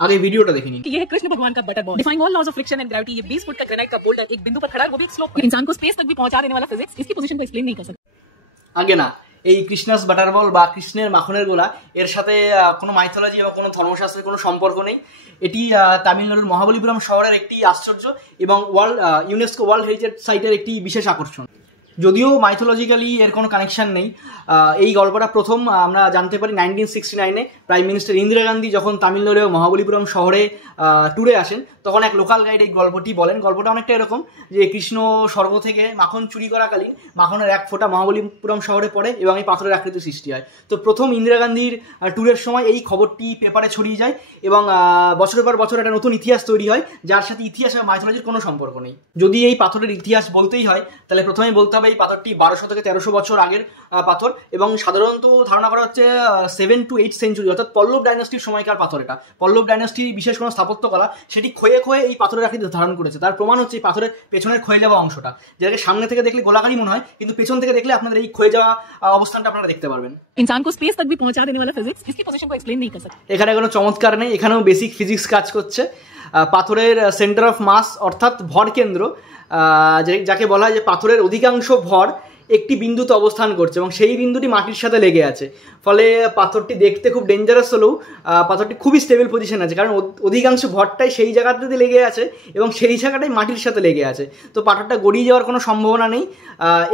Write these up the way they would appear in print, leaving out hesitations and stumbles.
आगे वीडियोটা দেখে নিন। ये है कृष्ण भगवान का butter ball, defying all laws of friction and gravity. ये 20 फुट का ग्रेनाइट का बोल्डर एक बिंदु पर खड़ा है, वो भी एक स्लोप पर। इंसान को स्पेस तक भी पहुंचा देने वाला फिजिक्स इसकी पोजीशन को एक्सप्लेन नहीं कर सकता। আগে না, এই কৃষ্ণাস বাটার বল বা কৃষ্ণের মাখনের গোলা এর সাথে কোনো মাইথোলজি বা কোনো ধর্মশাস্ত্রের কোনো সম্পর্ক নেই। এটি তামিলনাড়ুর মহাবলীপুরম শহরের একটি আশ্চর্য এবং ইউনেস্কো ওয়ার্ল্ড হেরিটেজ সাইটের একটি বিশেষ আকর্ষণ। যদিও মাইথোলজিক্যালি এর কোনো কানেকশন নেই, এই গল্পটা প্রথম আমরা জানতে পারি 1969-এ প্রাইম মিনিস্টার ইন্দিরা গান্ধী যখন তামিলনাড়ুর মহাবলীপুরম শহরে ট্যুরে আসেন, তখন এক লোকাল গাইড এই গল্পটি বলেন। গল্পটা অনেকটা এরকম যে কৃষ্ণ স্বর্গ থেকে মাখন চুরি করাকালীন মাখনের এক ফোঁটা মহাবলীপুরম শহরে পড়ে এবং এই পাথরের আকৃতি সৃষ্টি হয়। তো প্রথম ইন্দিরা গান্ধীর ট্যুরের সময় এই খবরটি পেপারে ছড়িয়ে যায় এবং বছরের পর বছর একটা নতুন ইতিহাস তৈরি হয়, যার সাথে ইতিহাস এবং মাইথোলজির কোনো সম্পর্ক নেই। যদি এই পাথরের ইতিহাস বলতেই হয় তাহলে প্রথমেই বলতে হবে এই পাথরটি 1200 থেকে 1300 বছর আগের পাথর এবং সাধারণত ধারণা করা হচ্ছে 7 to 8 সেঞ্চুরি অর্থাৎ পল্লব ডাইনাস্টির সময়কার পাথর। এটা পল্লব ডাইনাস্টির বিশেষ কোনো স্থাপত্যকলা সেটি ক্ষয়ে ক্ষয়ে এই পাথরের আকৃতি ধারণ করেছে। তার প্রমাণ হচ্ছে এই পাথরের পেছনের ক্ষয়ে যাওয়া অংশটা, যেটাকে সামনে থেকে দেখলে গোলাকারই মনে হয়, কিন্তু পেছন থেকে দেখলে আপনাদের এই ক্ষয়ে যাওয়া অবস্থানটা আপনারা দেখতে পারবেন। इंसान को स्पेस तक भी पहुंचा देने वाला फिजिक्स इसकी पोजीशन को एक्सप्लेन नहीं कर सकता। এখানে কোনো চমৎকার নেই, এখানেও বেসিক ফিজিক্স কাজ করছে। পাথরের সেন্টার অফ মাস অর্থাৎ ভর কেন্দ্র, যাকে বলা হয় যে পাথরের অধিকাংশ ভর একটি বিন্দুতে অবস্থান করছে এবং সেই বিন্দুটি মাটির সাথে লেগে আছে। ফলে পাথরটি দেখতে খুব ডেঞ্জারাস হলেও পাথরটি খুবই স্টেবল পজিশন আছে, কারণ অধিকাংশ ভরটাই সেই জায়গাটাতে লেগে আছে এবং সেই জায়গাটাই মাটির সাথে লেগে আছে। তো পাথরটা গড়িয়ে যাওয়ার কোনো সম্ভাবনা নেই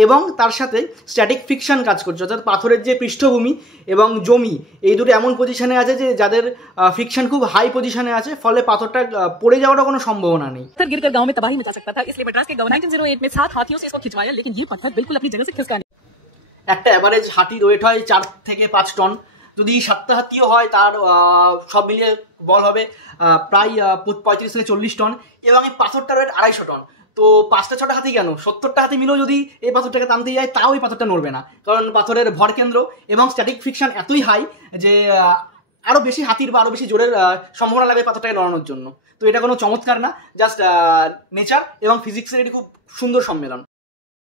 এবং তার সাথে স্ট্যাটিক ফ্রিকশন কাজ করছে, অর্থাৎ পাথরের যে পৃষ্ঠভূমি এবং জমি এই দুটো এমন পজিশনে আছে যে যাদের ফ্রিকশন খুব হাই পজিশনে আছে, ফলে পাথরটা পড়ে যাওয়ারও কোনো সম্ভাবনা নেই। पत्थर गिरकर गांव में तबाही मचा सकता था, इसलिए मद्रास के गवर्नर 1908 में 7 हाथियों से इसको खिंचवाया, लेकिन ये पत्थर बिल्कुल अपनी जगह से खिसका नहीं। একটা অ্যাভারেজ হাতির ওয়েট হয় 4 থেকে 5 টন। যদি 7টা হাতিও হয় তার সব মিলিয়ে বল হবে প্রায় 35 থেকে 40 টন এবং এই পাথরটার ওয়েট 250 টন। তো 5টা-6টা হাতি কেন, 70টা হাতি মিলেও যদি এই পাথরটাকে টানতে যায় তাও এই পাথরটা নড়বে না, কারণ পাথরের ভর কেন্দ্র এবং স্ট্যাটিক ফ্রিকশন এতই হাই যে আরও বেশি হাতির বা আরও বেশি জোরের সম্ভাবনা লাগবে পাথরটাকে নড়ানোর জন্য। তো এটা কোনো চমৎকার না, জাস্ট নেচার এবং ফিজিক্সের এটি খুব সুন্দর সম্মেলন।